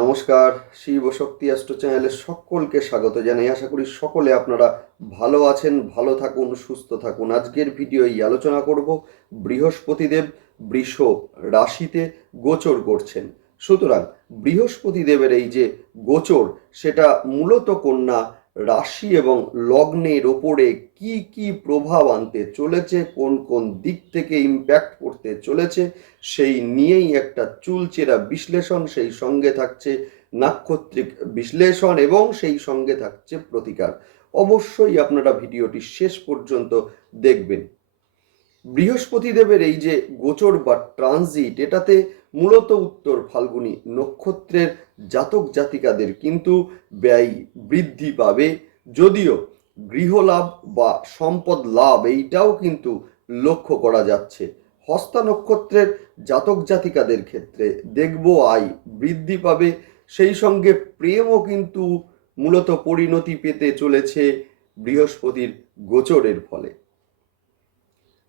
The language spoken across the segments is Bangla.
নমস্কার, শিব শক্তি অ্যাস্ট্রো চ্যানেলে সকলকে স্বাগত জানাই। আশা করি সকলে আপনারা ভালো আছেন, ভালো থাকুন, সুস্থ থাকুন। আজকের ভিডিও এই আলোচনা করব বৃহস্পতিদেব বৃষ রাশিতে গোচর করছেন। সুতরাং বৃহস্পতিদেবের এই যে গোচর, সেটা মূলত কন্যা রাশি এবং লগ্নের ওপরে কি কি প্রভাব আনতে চলেছে, কোন কোন দিক থেকে ইম্প্যাক্ট করতে চলেছে, সেই নিয়েই একটা চুলচেরা বিশ্লেষণ, সেই সঙ্গে থাকছে নাক্ষত্রিক বিশ্লেষণ এবং সেই সঙ্গে থাকছে প্রতিকার। অবশ্যই আপনারা ভিডিওটি শেষ পর্যন্ত দেখবেন। বৃহস্পতিদেবের এই যে গোচর বা ট্রানজিট এটাতে মূলত উত্তর ফাল্গুনী নক্ষত্রের জাতক জাতিকাদের কিন্তু ব্যয় বৃদ্ধি পাবে। যদিও গৃহলাভ বা সম্পদ লাভ এইটাও কিন্তু লক্ষ্য করা যাচ্ছে। হস্তা নক্ষত্রের জাতক জাতিকাদের ক্ষেত্রে দেখব আয় বৃদ্ধি পাবে। সেই সঙ্গে প্রেমও কিন্তু মূলত পরিণতি পেতে চলেছে বৃহস্পতির গোচরের ফলে।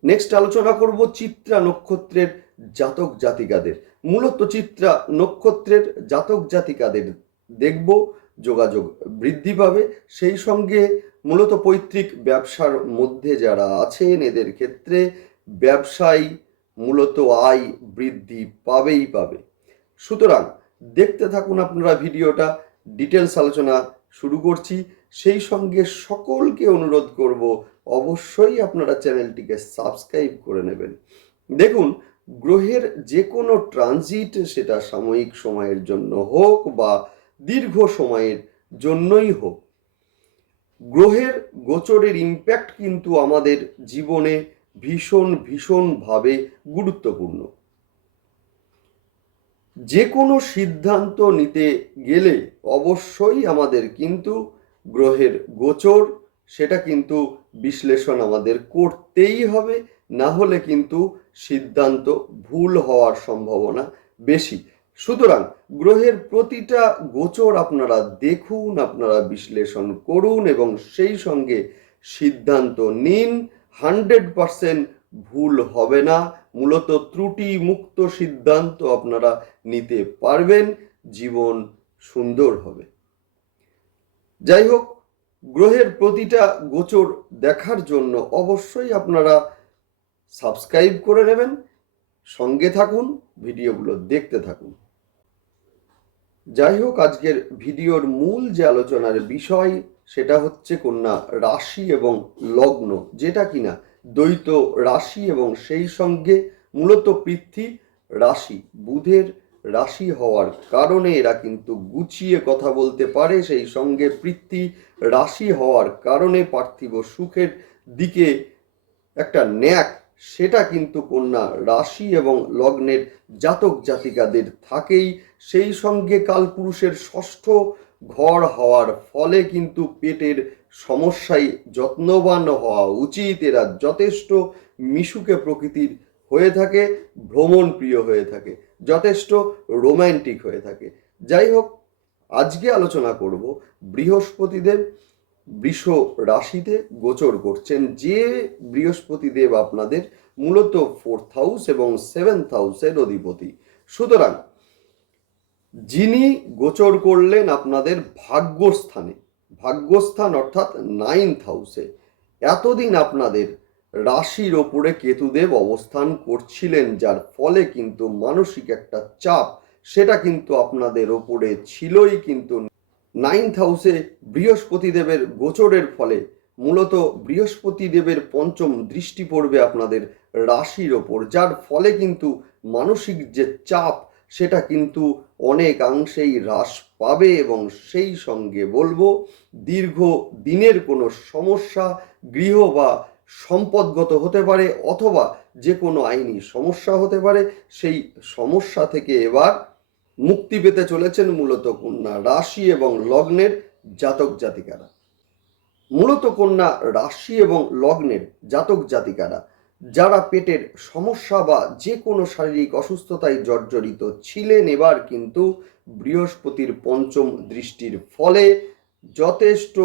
নেক্সট আলোচনা করব চিত্রা নক্ষত্রের জাতক জাতিকাদের। মূলত চিত্রা নক্ষত্রের জাতক জাতিকাদের দেখব, যোগাযোগ বৃদ্ধি পাবে। সেই সঙ্গে মূলত পৈতৃক ব্যবসার মধ্যে যারা আছেন, এদের ক্ষেত্রে ব্যবসায় মূলত আয় বৃদ্ধি পাবেই পাবে। সুতরাং দেখতে থাকুন আপনারা ভিডিওটা ডিটেলস আলোচনা শুরু করছি। সেই সঙ্গে সকলকে অনুরোধ করব, অবশ্যই আপনারা চ্যানেলটিকে সাবস্ক্রাইব করে নেবেন। দেখুন গ্রহের যে কোনো ট্রানজিট সেটা সাময়িক সময়ের জন্য হোক বা দীর্ঘ সময়ের জন্যই হোক, গ্রহের গোচরের ইম্প্যাক্ট কিন্তু আমাদের জীবনে ভীষণ ভীষণভাবে গুরুত্বপূর্ণ। যে কোনো সিদ্ধান্ত নিতে গেলে অবশ্যই আমাদের কিন্তু গ্রহের গোচর, সেটা কিন্তু বিশ্লেষণ আমাদের করতেই হবে না হলে কিন্তু সিদ্ধান্ত ভুল হওয়ার সম্ভাবনা বেশি। সুতরাং গ্রহের প্রতিটা গোচর আপনারা দেখুন, আপনারা বিশ্লেষণ করুন এবং সেই সঙ্গে সিদ্ধান্ত নিন। হান্ড্রেড পারসেন্ট ভুল হবে না। মূলত ত্রুটি মুক্ত সিদ্ধান্ত আপনারা নিতে পারবেন। জীবন সুন্দর হবে। যাই হোক, গ্রহের প্রতিটা গোচর দেখার জন্য অবশ্যই আপনারা সাবস্ক্রাইব করে নেবেন, সঙ্গে থাকুন, ভিডিওগুলো দেখতে থাকুন। যাই হোক, আজকের ভিডিওর মূল যে আলোচনার বিষয়, সেটা হচ্ছে কন্যা রাশি এবং লগ্ন, যেটা কিনা দ্বৈত রাশি এবং সেই সঙ্গে মূলত পৃথ্বী রাশি, বুধের রাশি হওয়ার কারণে এরা কিন্তু গুছিয়ে কথা বলতে পারে, সেই সঙ্গে পৃথ্বী রাশি হওয়ার কারণে পার্থিব সুখের দিকে একটা ন্যাক সেটা কিন্তু কন্যা রাশি এবং লগ্নের জাতক জাতিকাদের থাকেই। সেই সঙ্গে কালপুরুষের ষষ্ঠ ঘর হওয়ার ফলে কিন্তু পেটের সমস্যায় যত্নবান হওয়া উচিত। এরা যথেষ্ট মিশুকে প্রকৃতির হয়ে থাকে ভ্রমণ প্রিয় হয়ে থাকে, যথেষ্ট রোম্যান্টিক হয়ে থাকে। যাই হোক, আজকে আলোচনা করব বৃহস্পতিদেব বৃষ রাশিতে গোচর করছেন যে বৃহস্পতিদেব আপনাদের মূলত ফোর্থ হাউস এবং সেভেন্থ হাউসের অধিপতি। সুতরাং যিনি গোচর করলেন আপনাদের ভাগ্যস্থানে, ভাগ্যস্থান অর্থাৎ নাইন্থ হাউসে এতদিন আপনাদের রাশির ওপরে কেতুদেব অবস্থান করছিলেন, যার ফলে কিন্তু মানসিক একটা চাপ, সেটা কিন্তু আপনাদের ওপরে ছিলই কিন্তু নাইন্থ হাউসে বৃহস্পতিদেবের গোচরের ফলে মূলত বৃহস্পতিদেবের পঞ্চম দৃষ্টি পড়বে আপনাদের রাশির ওপর, যার ফলে কিন্তু মানসিক যে চাপ, সেটা কিন্তু অনেকাংশেই হ্রাস পাবে এবং সেই সঙ্গে বলব, দীর্ঘ দিনের কোনো সমস্যা, গৃহ বা সম্পদগত হতে পারে অথবা যে কোনো আইনি সমস্যা হতে পারে, সেই সমস্যা থেকে এবার মুক্তি পেতে চলেছেন মূলত কন্যা রাশি এবং লগ্নের জাতক জাতিকারা। মূলত কন্যা রাশি এবং লগ্নের জাতক জাতিকারা, যারা পেটের সমস্যা বা যে কোনো শারীরিক অসুস্থতায় জর্জরিত ছিলেন এবার কিন্তু বৃহস্পতির পঞ্চম দৃষ্টির ফলে যথেষ্ট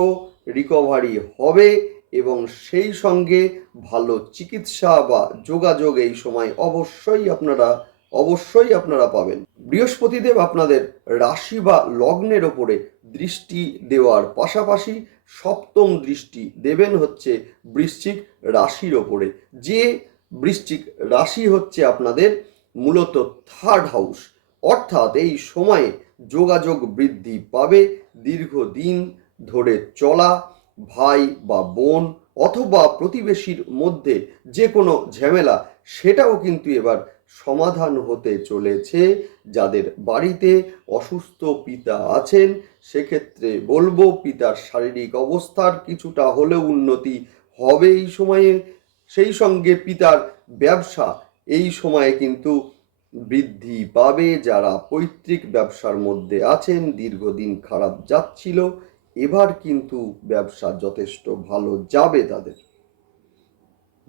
রিকভারি হবে এবং সেই সঙ্গে ভালো চিকিৎসা বা যোগাযোগ এই সময় অবশ্যই আপনারা অবশ্যই আপনারা পাবেন। বৃহস্পতিদেব আপনাদের রাশি বা লগ্নের ওপরে দৃষ্টি দেওয়ার পাশাপাশি সপ্তম দৃষ্টি দেবেন হচ্ছে বৃশ্চিক রাশির ওপরে। যে বৃশ্চিক রাশি হচ্ছে আপনাদের মূলত থার্ড হাউস অর্থাৎ এই সময়ে যোগাযোগ বৃদ্ধি পাবে দীর্ঘদিন ধরে চলা ভাই বা বোন অথবা প্রতিবেশীর মধ্যে যে কোনো ঝামেলা, সেটাও কিন্তু এবার সমাধান হতে চলেছে। যাদের বাড়িতে অসুস্থ পিতা আছেন, সেক্ষেত্রে বলব পিতার শারীরিক অবস্থার কিছুটা হলেও উন্নতি হবে এই সময়ে। সেই সঙ্গে পিতার ব্যবসা এই সময়ে কিন্তু বৃদ্ধি পাবে। যারা পৈতৃক ব্যবসার মধ্যে আছেন, দীর্ঘদিন খারাপ যাচ্ছিল, এবার কিন্তু ব্যবসা যথেষ্ট ভালো যাবে তাদের।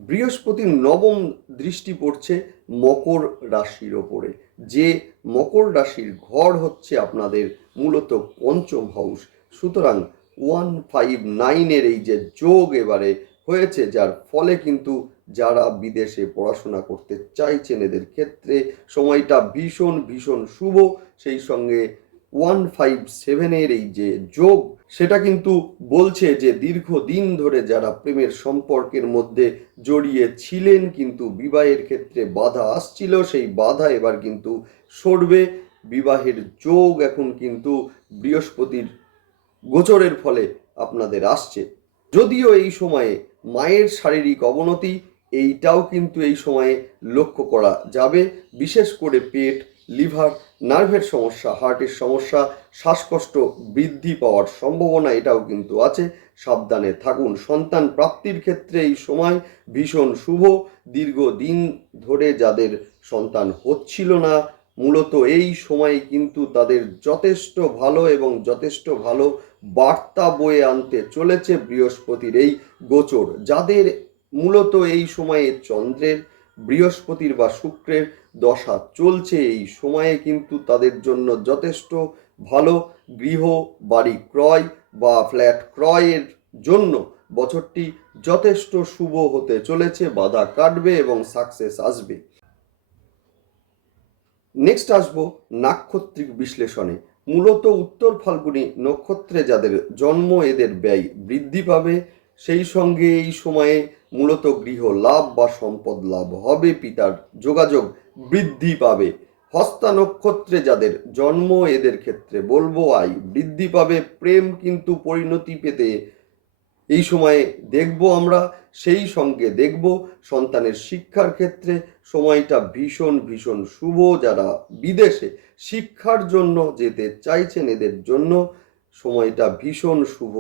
বৃহস্পতির নবম দৃষ্টি পড়ছে মকর রাশির ওপরে। যে মকর রাশির ঘর হচ্ছে আপনাদের মূলত পঞ্চম হাউস সুতরাং ওয়ান ফাইভ নাইনের এই যে যোগ এবারে হয়েছে, যার ফলে কিন্তু যারা বিদেশে পড়াশোনা করতে চাইছেন, এদের ক্ষেত্রে সময়টা ভীষণ ভীষণ শুভ। সেই সঙ্গে ওয়ান ফাইভ সেভেনের এই যে যোগ, সেটা কিন্তু বলছে যে দীর্ঘদিন ধরে যারা প্রেমের সম্পর্কের মধ্যে জড়িয়ে ছিলেন, কিন্তু বিবাহের ক্ষেত্রে বাধা আসছিল, সেই বাধা এবার কিন্তু সরবে। বিবাহের যোগ এখন কিন্তু বৃহস্পতির গোচরের ফলে আপনাদের আসছে। যদিও এই সময়ে মায়ের শারীরিক অবনতি, এইটাও কিন্তু এই সময়ে লক্ষ্য করা যাবে। বিশেষ করে পেট লিভার, নার্ভের সমস্যা, হার্টের সমস্যা, শ্বাসকষ্ট বৃদ্ধি পাওয়ার সম্ভাবনা এটাও কিন্তু আছে। সাবধানে থাকুন। সন্তান প্রাপ্তির ক্ষেত্রে এই সময় ভীষণ শুভ। দীর্ঘদিন ধরে যাদের সন্তান হচ্ছিল না, মূলত এই সময়ে কিন্তু তাদের যথেষ্ট ভালো এবং যথেষ্ট ভালো বার্তা বয়ে আনতে চলেছে বৃহস্পতির এই গোচর। যাদের মূলত এই সময়ে চন্দ্রের বৃহস্পতির বা শুক্রের দশা চলছে। এই সময়ে কিন্তু তাদের জন্য যথেষ্ট ভালো গৃহ, বাড়ি ক্রয় বা ফ্ল্যাট ক্রয়ের জন্য বছরটি যথেষ্ট শুভ হতে চলেছে, বাধা কাটবে এবং সাকসেস আসবে। নেক্সট আসব নাক্ষত্রিক বিশ্লেষণে। মূলত উত্তর ফাল্গুনি নক্ষত্রে যাদের জন্ম এদের ব্যয় বৃদ্ধি পাবে, সেই সঙ্গে এই সময়ে মূলত গৃহ লাভ বা সম্পদ লাভ হবে, পিতার যোগাযোগ বৃদ্ধি পাবে। হস্তা নক্ষত্রে যাদের জন্ম, এদের ক্ষেত্রে বলব আয় বৃদ্ধি পাবে। প্রেম কিন্তু পরিণতি পেতে এই সময়ে দেখব আমরা, সেই সঙ্গে দেখব সন্তানের শিক্ষার ক্ষেত্রে সময়টা ভীষণ ভীষণ শুভ। যারা বিদেশে শিক্ষার জন্য যেতে চাইছেন, এদের জন্য সময়টা ভীষণ শুভ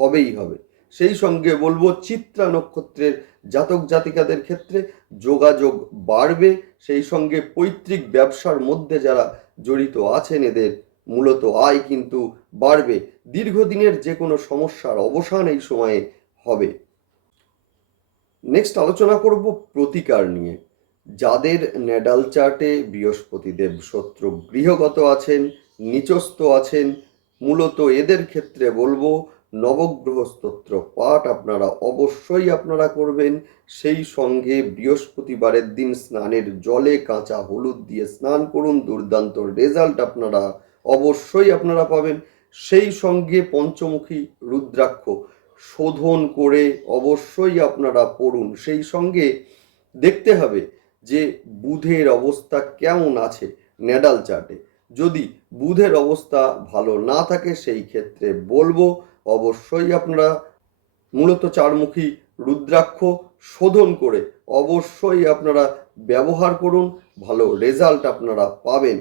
হবেই হবে। সেই সঙ্গে বলব চিত্রা নক্ষত্রের জাতক জাতিকাদের ক্ষেত্রে যোগাযোগ বাড়বে। সেই সঙ্গে পৈতৃক ব্যবসার মধ্যে যারা জড়িত আছেন, এদের মূলত আয় কিন্তু বাড়বে। দীর্ঘদিনের যে কোনো সমস্যার অবসান এই সময়ে হবে। নেক্সট আলোচনা করব প্রতিকার নিয়ে। যাদের নেডাল চার্টে বৃহস্পতিদেব শত্রু গৃহগত আছেন, নিচস্থ আছেন, মূলত এদের ক্ষেত্রে বলব নবগ্রহ স্তোত্র পাঠ আপনারা অবশ্যই আপনারা করবেন। সেই সঙ্গে বৃহস্পতিবারের দিন স্নানের জলে কাঁচা হলুদ দিয়ে স্নান করুন। দুর্দান্ত রেজাল্ট আপনারা অবশ্যই আপনারা পাবেন। সেই সঙ্গে পঞ্চমুখী রুদ্রাক্ষ শোধন করে অবশ্যই আপনারা পড়ুন। সেই সঙ্গে দেখতে হবে যে বুধের অবস্থা কেমন আছে নেডাল চার্টে। যদি বুধের অবস্থা ভালো না থাকে, সেই ক্ষেত্রে বলব অবশ্যই আপনারা মূলত চারমুখী রুদ্রাক্ষ শোধন করে অবশ্যই আপনারা ব্যবহার করুন, ভালো রেজাল্ট আপনারা পাবেন।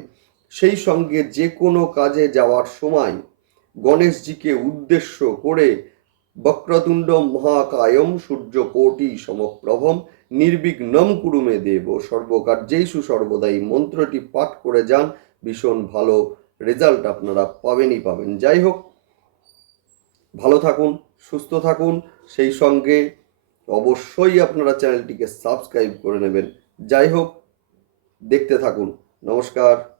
সেই সঙ্গে যে কোনো কাজে যাওয়ার সময় গণেশজিকে উদ্দেশ্য করে বক্রতুণ্ড মহাকায়ম সূর্যকোটি সমপ্রভম নির্বিঘ্নম কুরুমে দেব সর্বকার্যেষু সর্বদাই মন্ত্রটি পাঠ করে যান, ভীষণ ভালো রেজাল্ট আপনারা পাবেনই পাবেন। যাই হোক ভালো থাকুন, সুস্থ থাকুন। সেই সঙ্গে অবশ্যই আপনারা চ্যানেলটিকে সাবস্ক্রাইব করে নেবেন। যাই হোক, দেখতে থাকুন। নমস্কার।